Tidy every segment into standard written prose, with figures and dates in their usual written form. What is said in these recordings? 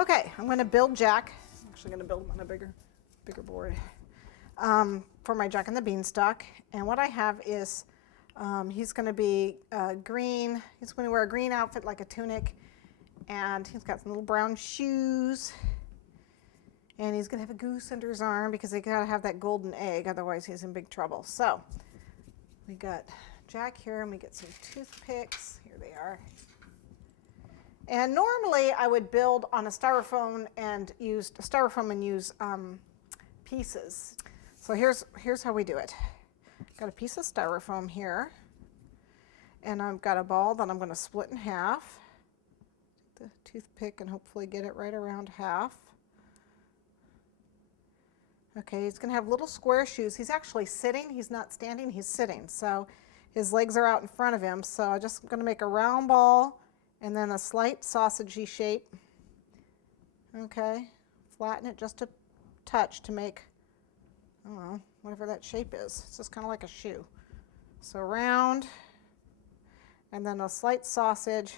Okay, I'm going to build Jack. I'm actually going to build him on a bigger board for my Jack and the Beanstalk. And what I have is he's going to be green. He's going to wear a green outfit like a tunic, and he's got some little brown shoes. And he's going to have a goose under his arm because they got to have that golden egg, otherwise he's in big trouble. So we got Jack here, and we get some toothpicks. Here they are. And normally I would build on a styrofoam and use pieces. So here's how we do it. Got a piece of styrofoam here, and I've got a ball that I'm going to split in half. Take the toothpick and hopefully get it right around half. Okay, he's going to have little square shoes. He's actually sitting. He's not standing. He's sitting. So his legs are out in front of him. So I'm just going to make a round ball and then a slight sausagey shape. Okay, flatten it just a touch to make, I don't know, whatever that shape is. It's just kind of like a shoe. So round, and then a slight sausage,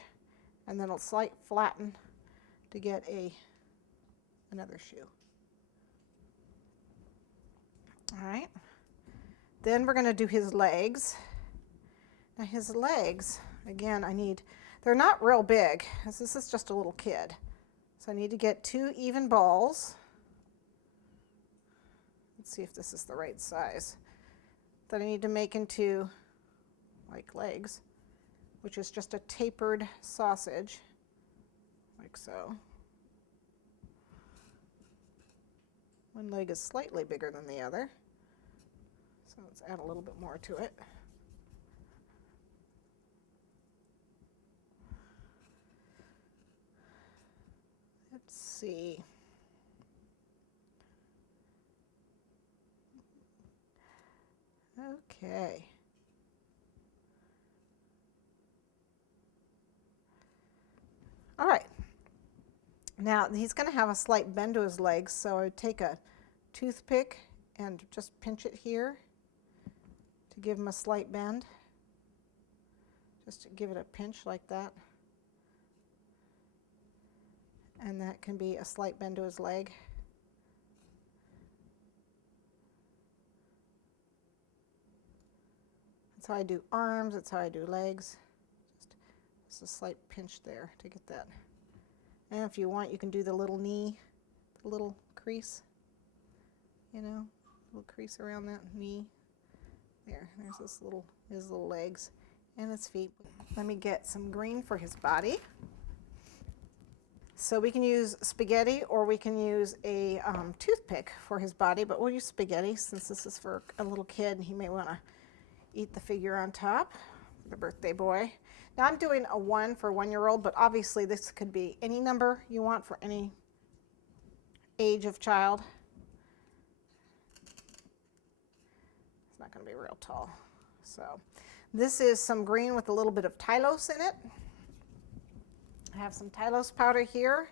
and then a slight flatten to get another shoe. All right, then we're going to do his legs. Now his legs, again, they're not real big, because this is just a little kid. So I need to get 2 even balls. Let's see if this is the right size. That I need to make into like legs, which is just a tapered sausage, like so. One leg is slightly bigger than the other, so let's add a little bit more to it. Let's see. Okay. All right. Now he's going to have a slight bend to his legs, so I would take a toothpick and just pinch it here to give him a slight bend. Just to give it a pinch like that. And that can be a slight bend to his leg. That's how I do arms, that's how I do legs. Just a slight pinch there to get that. And if you want, you can do the little knee, the little crease, you know, little crease around that knee. There's his little legs and his feet. Let me get some green for his body. So we can use spaghetti, or we can use a toothpick for his body, but we'll use spaghetti since this is for a little kid and he may want to eat the figure on top, the birthday boy. Now I'm doing a 1 for 1-year-old, but obviously this could be any number you want for any age of child. It's not going to be real tall. So this is some green with a little bit of Tylose in it. I have some Tylose powder here.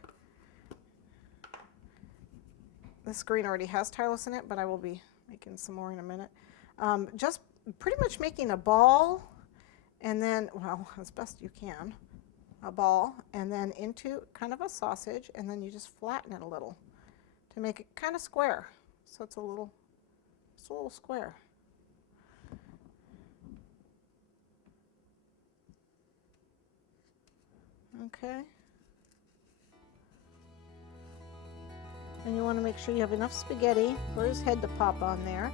This green already has Tylose in it, but I will be making some more in a minute. Just pretty much making a ball, and then, well, as best you can, a ball, and then into kind of a sausage, and then you just flatten it a little to make it kind of square. So it's a little square. Okay. And you want to make sure you have enough spaghetti for his head to pop on there.